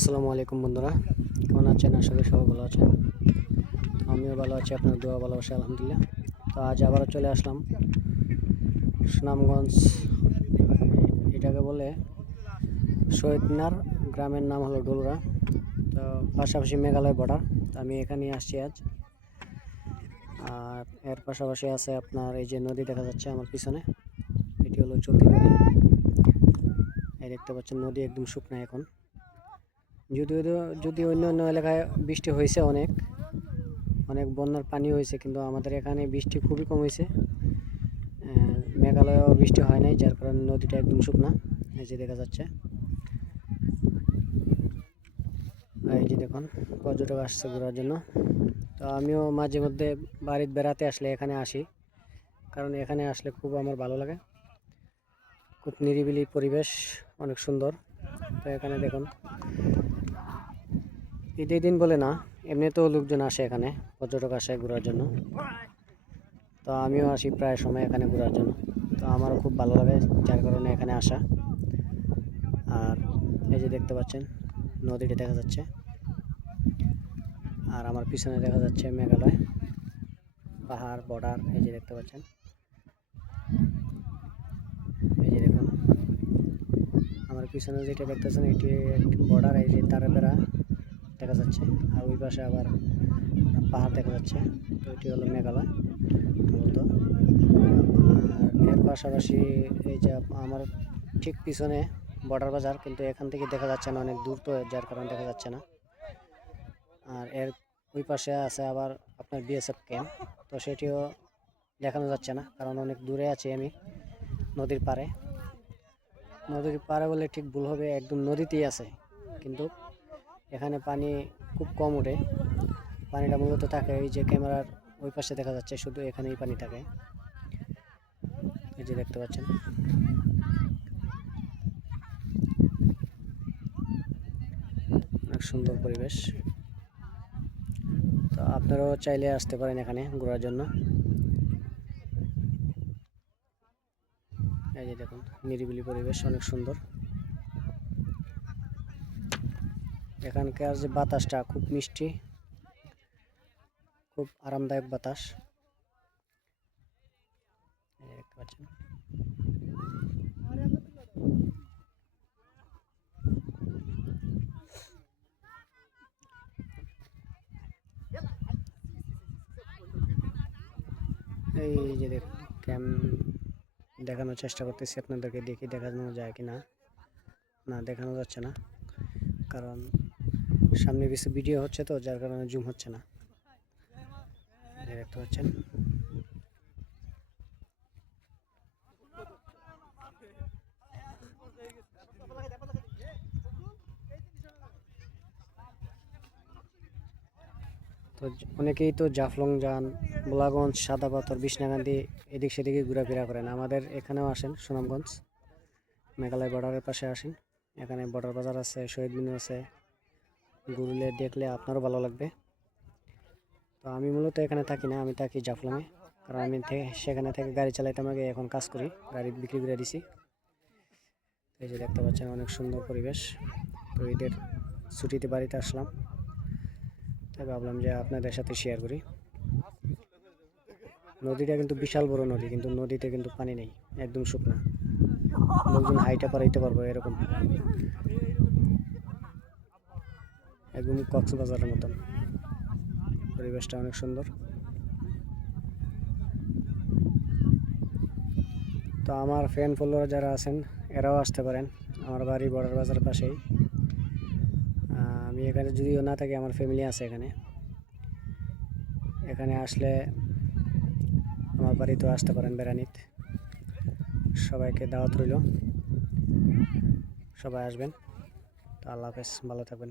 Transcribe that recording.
আসসালামু আলাইকুম বন্ধুরা, কেমন আছেন? আশা করি সবাই ভালো আছেন। আমিও ভালো আছি, আপনার দোয়া ভালোবাসা আলহামদুলিল্লাহ। তো আজ আবারও চলে আসলাম সুনামগঞ্জ। এটাকে বলে শহীদ মিনার, গ্রামের নাম হলো ডোলরা। তো পাশাপাশি মেঘালয় বর্ডার। তো আমি এখানে আসছি আজ। আর এর পাশাপাশি আছে আপনার এই যে নদী দেখা যাচ্ছে আমার পিছনে, এটি হলো চলতি নদী। এই দেখতে পাচ্ছেন নদী একদম শুকনো এখন। যদিও যদি অন্য অন্য এলাকায় বৃষ্টি হয়েছে, অনেক অনেক বন্যার পানি হয়েছে, কিন্তু আমাদের এখানে বৃষ্টি খুবই কম হয়েছে। মেঘালয়েও বৃষ্টি হয় নাই, যার কারণে নদীটা একদম শুকনা। এই যে দেখা যাচ্ছে, এই যে দেখুন পর্যটক আসছে ঘোরার জন্য। তো আমিও মাঝে মধ্যে বাড়িতে বেড়াতে আসলে এখানে আসি, কারণ এখানে আসলে খুব আমার ভালো লাগে। খুব নিরিবিলি পরিবেশ, অনেক সুন্দর। তো এখানে দেখুন ঈদের দিন বলে না, এমনিতেও লোকজন আসে, এখানে পর্যটক আসে ঘোরার জন্য। তো আমিও আসি প্রায় সময় এখানে ঘোরার জন্য। তো আমারও খুব ভালো লাগে, যার কারণে এখানে আসা। আর এই যে দেখতে পাচ্ছেন নদীটা দেখা যাচ্ছে, আর আমার পিছনে দেখা যাচ্ছে মেঘালয় পাহাড় বর্ডার। এই যে দেখতে পাচ্ছেন, এই যে দেখুন আমার পিছনে যেটা দেখতেছেন এটি একটি বর্ডার। এই যে তারের বেড়া দেখা যাচ্ছে, আর ওই পাশে আবার পাহাড় দেখা যাচ্ছে। তো এটি হলো মেঘালয় মূলত। আর এর পাশাপাশি এই যে আমার ঠিক পিছনে বর্ডার বাজার, কিন্তু এখান থেকে দেখা যাচ্ছে না, অনেক দূর, তো যার কারণে দেখা যাচ্ছে না। আর এর ওই পাশে আছে আবার আপনার বিএসএফ ক্যাম্প, তো সেটিও দেখানো যাচ্ছে না, কারণ অনেক দূরে আছি আমি নদীর পাড়ে। নদীর পাড়ে বলে ঠিক ভুল হবে, একদম নদীতেই আছে, কিন্তু এখানে পানি খুব কম ওঠে। পানিটা মূলত থাকে এই যে ক্যামেরার ওই পাশে দেখা যাচ্ছে, শুধু এখানেই পানি থাকে। এই যে দেখতে পাচ্ছেন, অনেক সুন্দর পরিবেশ। তো আপনারাও চাইলে আসতে পারেন এখানে ঘোরার জন্য। এই যে দেখুন নিরিবিলি পরিবেশ, অনেক সুন্দর। এখানকার যে বাতাসটা খুব মিষ্টি, খুব আরামদায়ক বাতাস। দেখতে পাচ্ছেন, এই যে দেখানোর চেষ্টা করতেছি আপনাদেরকে, দেখি দেখানো যায় কি না। না, দেখানো যাচ্ছে না, কারণ সামনে কিছু ভিডিও হচ্ছে, তো যার কারণে জুম হচ্ছে না। দেখতে পাচ্ছেন, তো অনেকেই তো জাফলং যান, বোলাগঞ্জ, সাদা পাথর, বিষ্ণাকান্দি এদিক সেদিকে ঘোরাফেরা করেন। আমাদের এখানেও আসেন সুনামগঞ্জ, মেঘালয় বর্ডারের পাশে আসেন। এখানে বর্ডার বাজার আছে, শহীদ মিনার আছে, ঘুরলে দেখলে আপনারও ভালো লাগবে। তো আমি মূলত এখানে থাকি না, আমি থাকি জাফলংয়ে, কারণ আমি সেখানে থেকে গাড়ি চালাইতে আমাকে এখন কাজ করি, গাড়ি বিক্রি করে দিছি। এই যে দেখতে পাচ্ছেন অনেক সুন্দর পরিবেশ। তো ঈদের ছুটিতে বাড়িতে আসলাম, তাই ভাবলাম যে আপনাদের সাথে শেয়ার করি। নদীটা কিন্তু বিশাল বড় নদী, কিন্তু নদীতে কিন্তু পানি নেই, একদম শুকনা। লোকজন হাইটা পারাইতে পারবো এরকম, একদম কক্সবাজারের মতন। পরিবেশটা অনেক সুন্দর। তো আমার ফ্রেন্ড ফলোয়ার যারা আছেন এরাও আসতে পারেন, আমার বাড়ি বর্ডার বাজারের পাশেই। আমি এখানে যদিও না থাকি, আমার ফ্যামিলি আছে এখানে। এখানে আসলে আমার বাড়িতেও আসতে পারেন বেড়ানিতে। সবাইকে দাওয়াত রইল, সবাই আসবেন। তো আল্লাহ হাফেজ, ভালো থাকবেন।